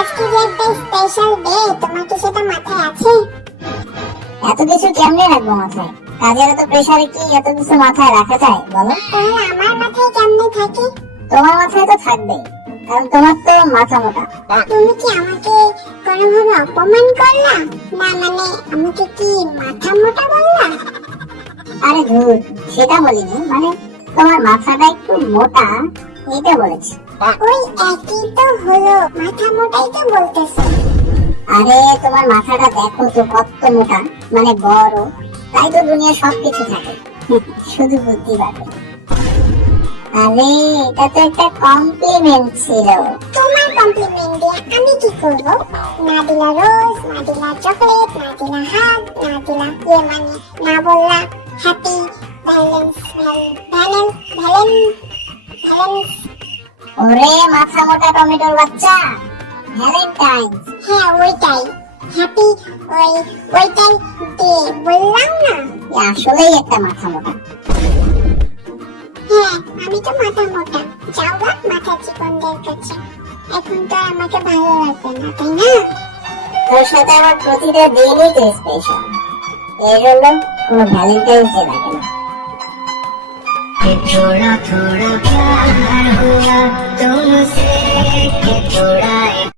আজকে যে একটা স্পেশাল ডে তোমার কি সেটা মাথায় আছে? এত কিছু কেমনে রাখব মাথায়? কাজের এত প্রেসারে কি এত কিছু মাথায় রাখা যায় বলো? তাহলে আমার মাথায় কেমনে থাকে? তোমার মাথায় তো থাকবে কারণ তোমার তো মাথা মোটা। তুমি কি আমাকে কোনোভাবে অপমান করলা? না মানে আমাকে কি মাথা মোটা বললা? আরে ধুর সেটা বলিনি মানে তোমার মাথাটা একটু মোটা এটা বলেছি। ওই একই তো হলো, মাথা মোটাই তো বলতেছো। আরে, তোমার মাথাটা দেখো তো কত মোটা মানে বড়। তাই তো দুনিয়া সবকিছু থাকে। শুধু বুদ্ধি বাড়বে আরে, এটা তো একটা কমপ্লিমেন্ট ছিল। তোমার কমপ্লিমেন্ট দিয়ে আমি কি করব? না দিলা রোজ, না দিলা চকলেট, না দিলা হাগ না দিলা ইয়ে মানে না বললা happy balance balance balance balance ওরে মাথা মোটা টমেটোর বাচ্চা। ভ্যালেন্টাইন্স হ্যাঁ ওইটাই। হ্যাপি ওই ওইটাই দিয়ে বললাম না? আসলেই একটা মাথা মোটা। হ্যাঁ আমি তো মাথা মোটা। যাও গা মাথা চিকনদের কাছে। এখন তো আমাকে ভালো লাগবে না তাই না? তোর সাথে আমার প্রতিটা দিনই তো স্পেশাল এই জন্য কোনো ভ্যালেন্টাইন্স ডে লাগে না। कि थोड़ा थोड़ा